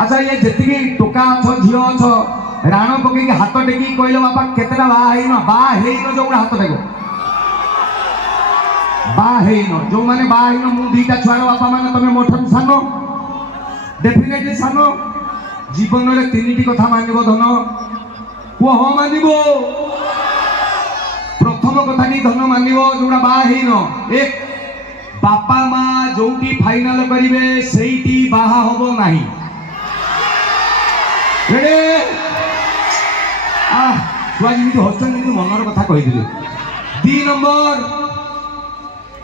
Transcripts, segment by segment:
अच्छा ये जी टोका अछ झील अछ राण पकई हाथ टेकी कहल बापा केतेटा बाहन जो हाथ टेक बाहन जो मैंने बाहन मु दीटा छुआर बापा मैंने तुम मोठन सान डेफिनेटली सान जीवन में तीन कथा मान धन कह हाँ मान प्रथम कथा धन मान जोड़ा बाहन एक बापा माँ जो फाइनाल करेंगे से बाहा हम ना छुआ जमी हसन मनर कथा कही दी नंबर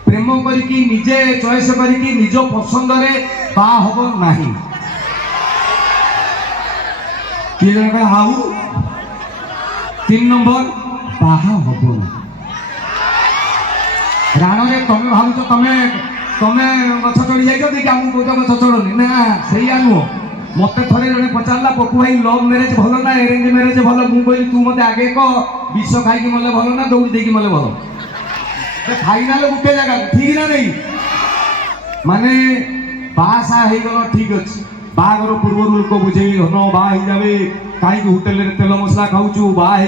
प्रेम करिकी निजे चॉइस करिकी निज पसंद रे बा हम ना किए हाउ तीन नंबर बाहा हम ना राण रे तमें भावुच तमें गछ चढ़ी जाइछ आमको कौच गछ चढ़नी ना से नुह मत थे जड़े पचारा पपू भाई लव मैरेज भल ना अरेंज मैरेज भल मुझे तू मत आगे कह विष खाई मले भल ना दौड़ देकी मले भल फाइनाल गोटे जगह ठीक ना नहीं माने बासा हो गल ठीक अच्छे बागर पूर्व लोक बुझे धन बाई कहीं होटेल तेल मसला खाऊ बाहर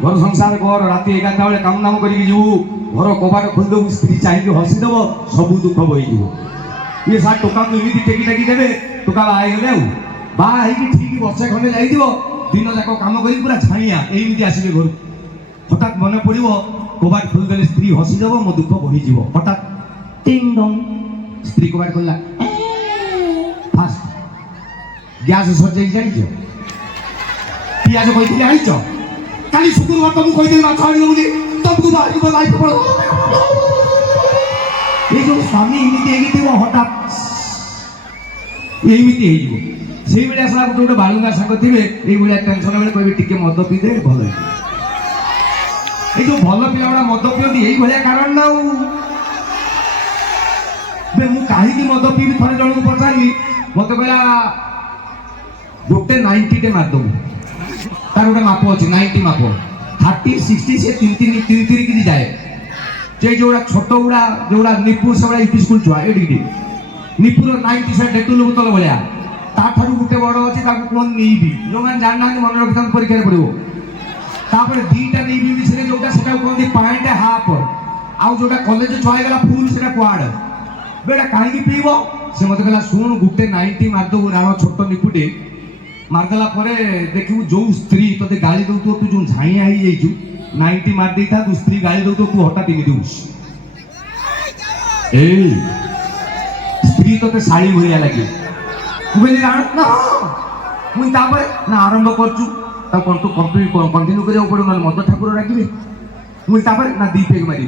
घर संसार कर राति 11टा बेले काम दाम करू घर कबाट खोलदेव स्त्री चाहिए हसीदेव सब दुख बोईज ये सार टोका एमती टेकी टेकी देवे टोका बाहर बाहर ठीक वर्षे खंडे जाइए दिन जाक कम कर पूरा छाइया एमती आसवे घर हठात मन पड़ो कबाट खोलदे स्त्री हसीदेव मो दुख बोईज हठात टिंग डंग स्त्री कबाट खोलला फास्ट गैस सजाई जाइए पियाज कही जाइछ काली शुक्रवार तुमको कही माछ आनी बोली तुमको बाहर लाइफ पड़ ये जो स्वामी एमती हठात एमती से भाया गोटे गोटे बालुंगा सांग थे ये टेंशन बेले कहे टिके मद पीदे भल ये जो भल पिला गुड़ा मद पीती यही भाया कारण ना मुझे कहीं मद पीबी थे जन को पचारि मत कहला गोटे 90 टे मारदेव तार गोटे माप अच्छे 90 माप 30 60 से तीन तीन जाए जे जोड़ा छोट गुड़ा जोड़ा निपुर से यूपी स्कूल छुआ ये निपुर 90 से डेटुल बोतल भाया ताठू गोटे बड़ अच्छे कौन नहीं जो मैंने जाना मन रखी परीक्षा पड़ो तापर दीटा नहीं जोटा से कहते पैंट हाफ आउ जोटा कॉलेज छुआगला फुल से क्वाड बेटा कहीं पीब से मत कहला शुण गोटे 90 मारदेव राण छोट निपुटे मारदेला देखू जो स्त्री ते गाड़ी दौ तू जो झाइया हो जाइछु 90 मार दे था तू स्त्री गाड़ी दौ तू हठात एमती ए स्त्री ते शाड़ी भाया लगे मुझे राण ना मुझे ना आरंभ करचु कौन तू कंटिन्यू करिया पड़ो ना मद ठाकुर डाकिबे मुझे ना दी पेग मारि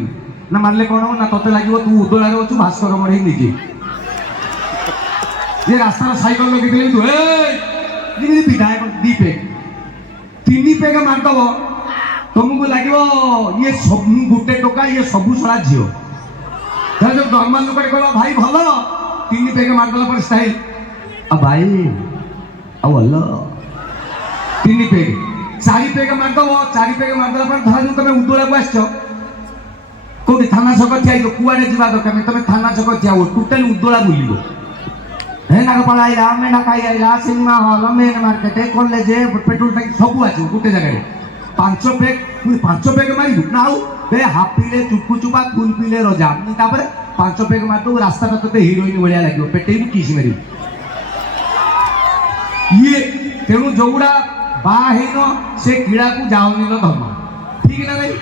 ना मारले कौन ना तते लगे तू उदलार अच्छु भास्कर मढ़े निजे ये रास्ता साइकेल लगे तू विधायक दी पेग 3 पेग मारदब तुमको लगे ये सब गोटे टोका ये सबू छड़ा झील जो नर्माल लोक कह भाई भल 3 पेग मारदेला पर स्टाइल भाई भल 3 पेग 4 पेग मारदब 4 पेग मारदेला पर धर जो तुम उदोला को आस कौटे थाना छक ठिया कुआड़े जा दरकार तुम थाना छक ठिया टोटाली उदोला बुल नागपाड़ा आईला मेढाकाई आईला cinema hall main market college petrol tank सब आस गोटे जगह 5 पेग मारू ना बे हाफ पीले चुपू चुपा फुल पीले रजा 5 पेग मारदे रास्ता ते हिरोइन भाया लगे पेटेबू किस मारू ये तेणु जोड़ा बाहन से कीड़ा को जाऊनी धर्म ठीक ना नहीं